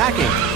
attacking.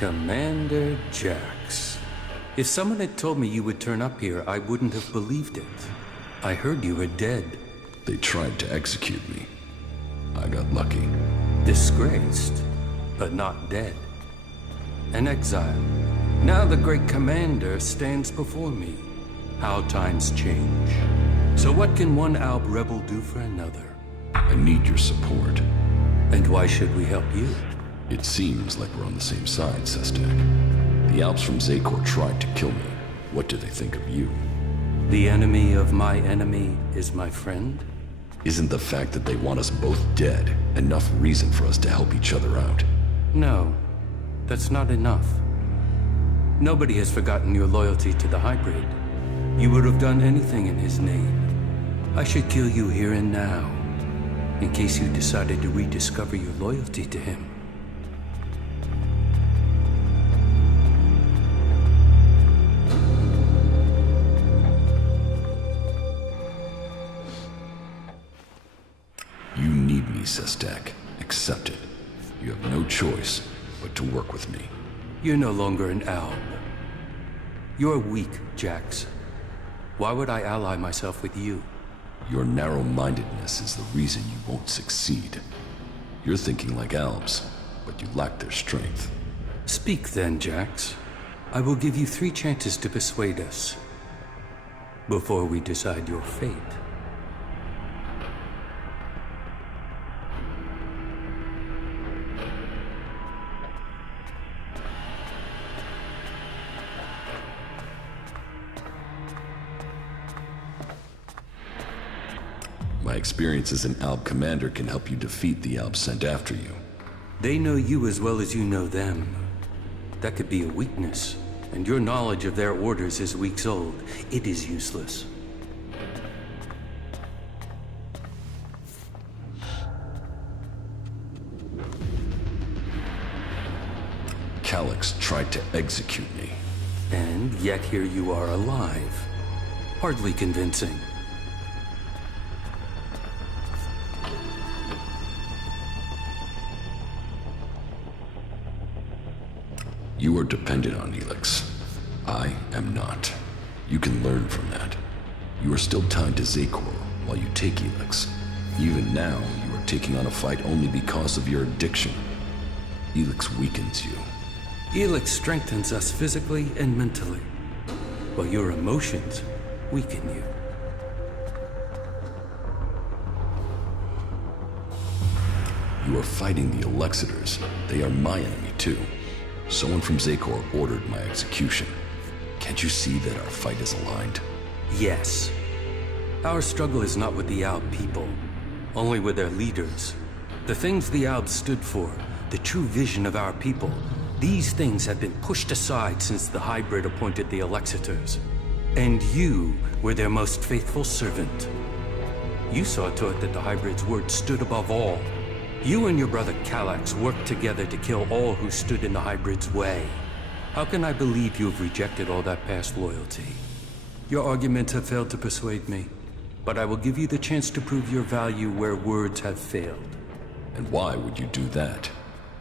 Commander Jax. If someone had told me you would turn up here, I wouldn't have believed it. I heard you were dead. They tried to execute me. I got lucky. Disgraced, but not dead. An exile. Now the great commander stands before me. How times change. So what can one Alb rebel do for another? I need your support. And why should we help you? It seems like we're on the same side, Sestak. The Alps from Zakor tried to kill me. What do they think of you? The enemy of my enemy is my friend? Isn't the fact that they want us both dead enough reason for us to help each other out? No, that's not enough. Nobody has forgotten your loyalty to the hybrid. You would have done anything in his name. I should kill you here and now, in case you decided to rediscover your loyalty to him. You need me, Sestak. Accept it. You have no choice but to work with me. You're no longer an Alb. You're weak, Jax. Why would I ally myself with you? Your narrow-mindedness is the reason you won't succeed. You're thinking like Albs, but you lack their strength. Speak then, Jax. I will give you 3 chances to persuade us, before we decide your fate. My experience as an Alb commander can help you defeat the Albs sent after you. They know you as well as you know them. That could be a weakness, and your knowledge of their orders is weeks old. It is useless. Calyx tried to execute me. And yet here you are alive. Hardly convincing. You are dependent on ELEX. I am not. You can learn from that. You are still tied to Zakor while you take ELEX. Even now, you are taking on a fight only because of your addiction. ELEX weakens you. ELEX strengthens us physically and mentally, while your emotions weaken you. You are fighting the Elexitors. They are my enemy too. Someone from Zakor ordered my execution. Can't you see that our fight is aligned? Yes. Our struggle is not with the Alb people, only with their leaders. The things the Albs stood for, the true vision of our people, these things have been pushed aside since the hybrid appointed the Elexitors. And you were their most faithful servant. You saw to it that the hybrid's word stood above all. You and your brother Calyx worked together to kill all who stood in the hybrid's way. How can I believe you have rejected all that past loyalty? Your arguments have failed to persuade me, but I will give you the chance to prove your value where words have failed. And why would you do that?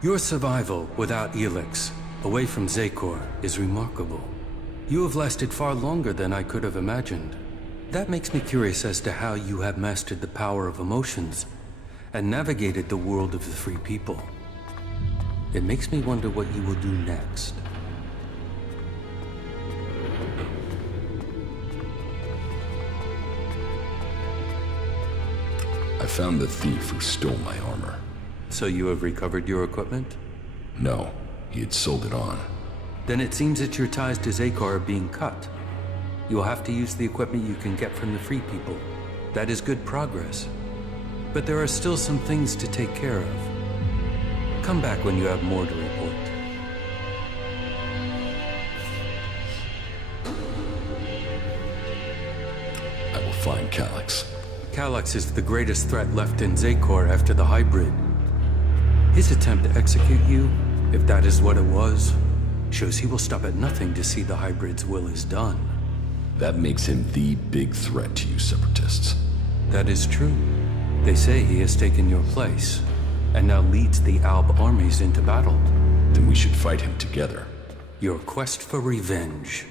Your survival without ELEX, away from Zakor, is remarkable. You have lasted far longer than I could have imagined. That makes me curious as to how you have mastered the power of emotions and navigated the world of the free people. It makes me wonder what you will do next. I found the thief who stole my armor. So you have recovered your equipment? No, he had sold it on. Then it seems that your ties to Zakor are being cut. You will have to use the equipment you can get from the free people. That is good progress. But there are still some things to take care of. Come back when you have more to report. I will find Calyx. Calyx is the greatest threat left in Zakor after the hybrid. His attempt to execute you, if that is what it was, shows he will stop at nothing to see the hybrid's will is done. That makes him the big threat to you separatists. That is true. They say he has taken your place, and now leads the Alb armies into battle. then we should fight him together. Your quest for revenge.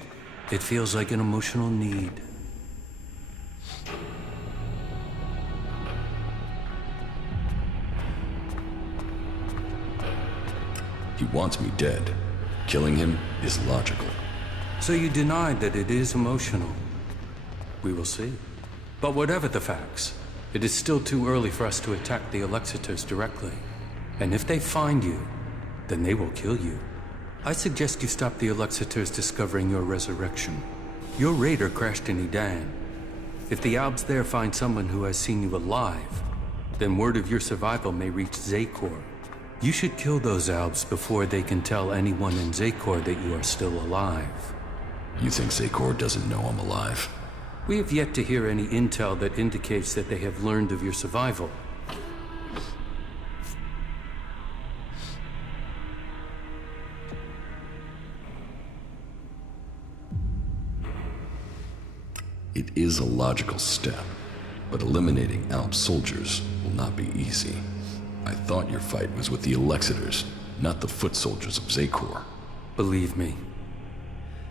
It feels like an emotional need. He wants me dead. Killing him is logical. So you denied that it is emotional. We will see. But whatever the facts, it is still too early for us to attack the Elexitors directly. And if they find you, then they will kill you. I suggest you stop the Elexitors discovering your resurrection. Your raider crashed in Edan. If the Albs there find someone who has seen you alive, then word of your survival may reach Zakor. You should kill those Albs before they can tell anyone in Zakor that you are still alive. You think Zakor doesn't know I'm alive? We have yet to hear any intel that indicates that they have learned of your survival. It is a logical step, but eliminating Alp soldiers will not be easy. I thought your fight was with the Elexitors, not the foot soldiers of Zakor. Believe me,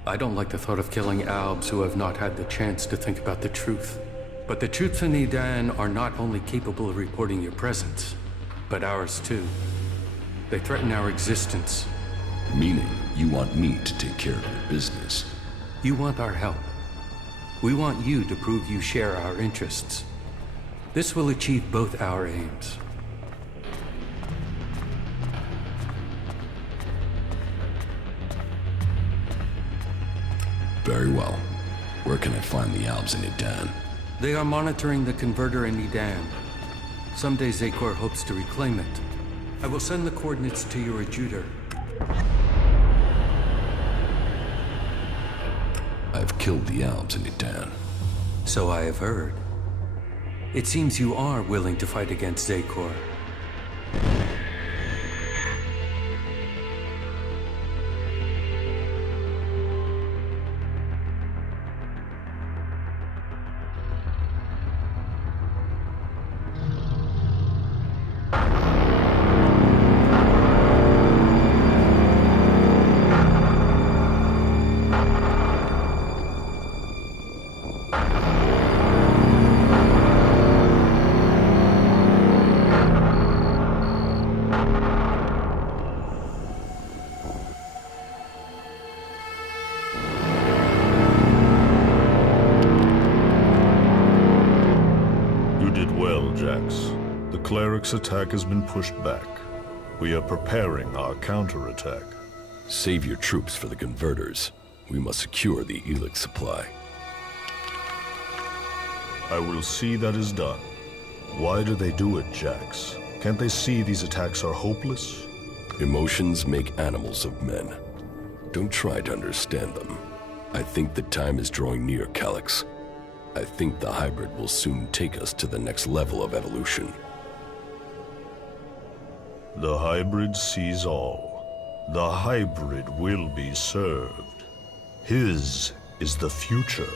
I don't like the thought of killing Albs who have not had the chance to think about the truth. But the troops in Edan are not only capable of reporting your presence, but ours too. They threaten our existence. Meaning, you want me to take care of your business. You want our help. We want you to prove you share our interests. This will achieve both our aims. Very well. Where can I find the Albs in Edan? They are monitoring the converter in Edan. Someday Zakor hopes to reclaim it. I will send the coordinates to your adjutor. I've killed the Albs in Edan. So I have heard. It seems you are willing to fight against Zakor. The cleric's attack has been pushed back. We are preparing our counterattack. Save your troops for the converters. We must secure the ELEX supply. I will see that is done. Why do they do it, Jax? Can't they see these attacks are hopeless? Emotions make animals of men. Don't try to understand them. I think the time is drawing near, Calyx. I think the hybrid will soon take us to the next level of evolution. The hybrid sees all. The hybrid will be served. His is the future.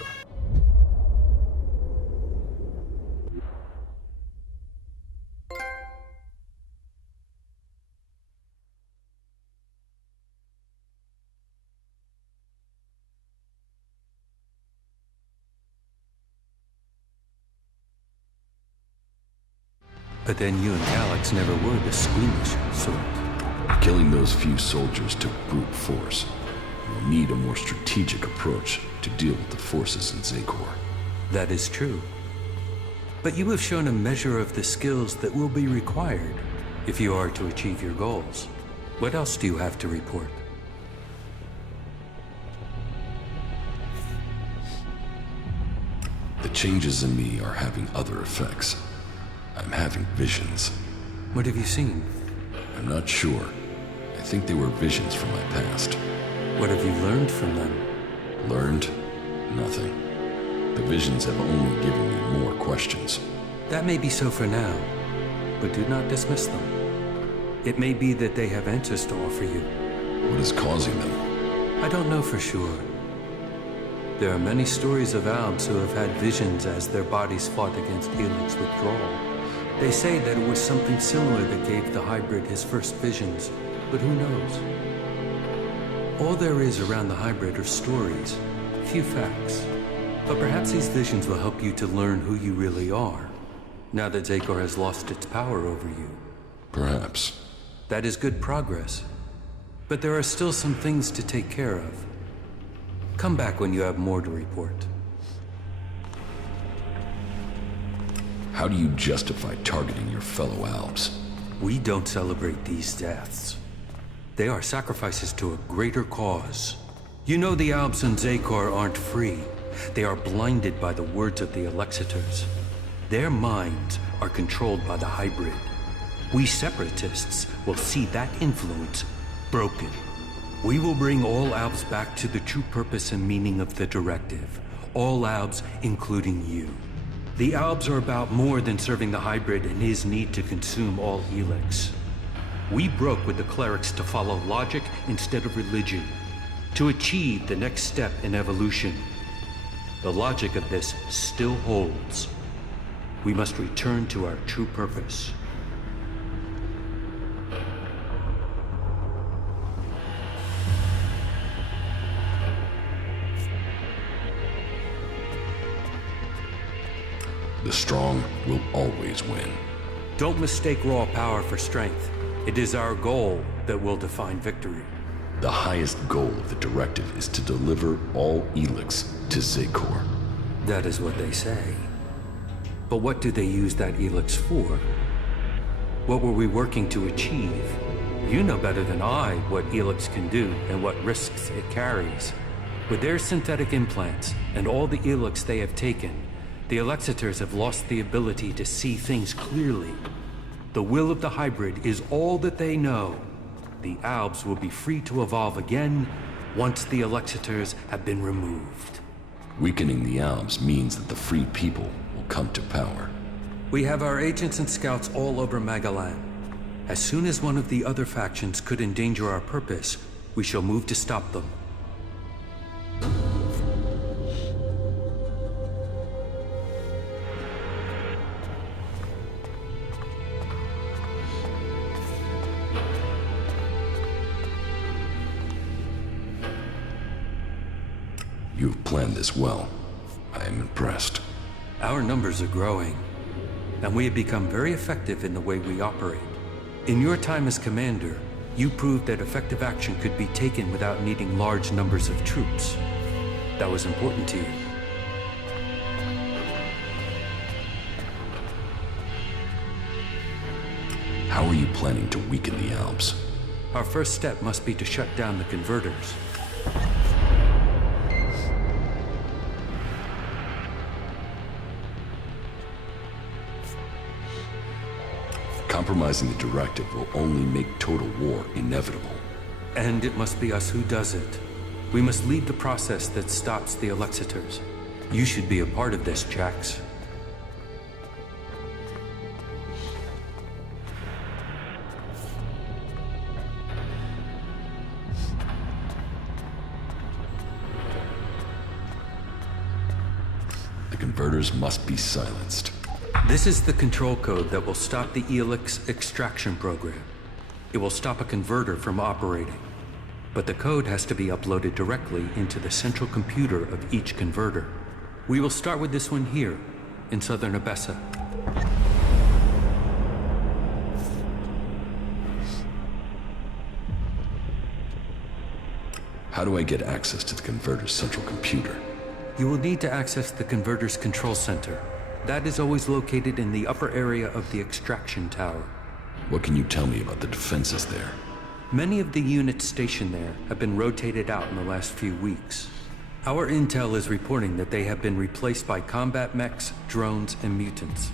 But then you and Calyx never were the squeamish sort. Killing those few soldiers took brute force. We'll need a more strategic approach to deal with the forces in Zakor. That is true. But you have shown a measure of the skills that will be required if you are to achieve your goals. What else do you have to report? The changes in me are having other effects. I'm having visions. What have you seen? I'm not sure. I think they were visions from my past. What have you learned from them? Learned? Nothing. The visions have only given me more questions. That may be so for now, but do not dismiss them. It may be that they have answers to offer you. What is causing them? I don't know for sure. There are many stories of Albs who have had visions as their bodies fought against ELEX withdrawal. They say that it was something similar that gave the hybrid his first visions. but who knows? All there is around the hybrid are stories, few facts. But perhaps these visions will help you to learn who you really are, now that Zakor has lost its power over you. Perhaps. That is good progress. But there are still some things to take care of. Come back when you have more to report. How do you justify targeting your fellow Albs? We don't celebrate these deaths. They are sacrifices to a greater cause. You know the Albs and Zakor aren't free. They are blinded by the words of the Elexitors. Their minds are controlled by the hybrid. We separatists will see that influence broken. We will bring all Albs back to the true purpose and meaning of the directive. All Albs, including you. The Albs are about more than serving the hybrid and his need to consume all ELEX. We broke with the clerics to follow logic instead of religion, to achieve the next step in evolution. The logic of this still holds. We must return to our true purpose. The strong will always win. Don't mistake raw power for strength. It is our goal that will define victory. The highest goal of the directive is to deliver all ELEX to Zakor. That is what they say. But what do they use that ELEX for? What were we working to achieve? You know better than I what ELEX can do and what risks it carries. With their synthetic implants and all the ELEX they have taken, the Elexitors have lost the ability to see things clearly. The will of the hybrid is all that they know. The Albs will be free to evolve again once the Elexitors have been removed. Weakening the Albs means that the free people will come to power. We have our agents and scouts all over Magalan. As soon as one of the other factions could endanger our purpose, we shall move to stop them. You've planned this well. I am impressed. Our numbers are growing, and we have become very effective in the way we operate. In your time as commander, you proved that effective action could be taken without needing large numbers of troops. That was important to you. How are you planning to weaken the Albs? Our first step must be to shut down the converters. Compromising the directive will only make total war inevitable. And it must be us who does it. We must lead the process that stops the Elexitors. You should be a part of this, Jax. The converters must be silenced. This is the control code that will stop the ELEX extraction program. It will stop a converter from operating. But the code has to be uploaded directly into the central computer of each converter. We will start with this one here, in southern Abessa. How do I get access to the converter's central computer? You will need to access the converter's control center. That is always located in the upper area of the extraction tower. What can you tell me about the defenses there? Many of the units stationed there have been rotated out in the last few weeks. Our intel is reporting that they have been replaced by combat mechs, drones, and mutants.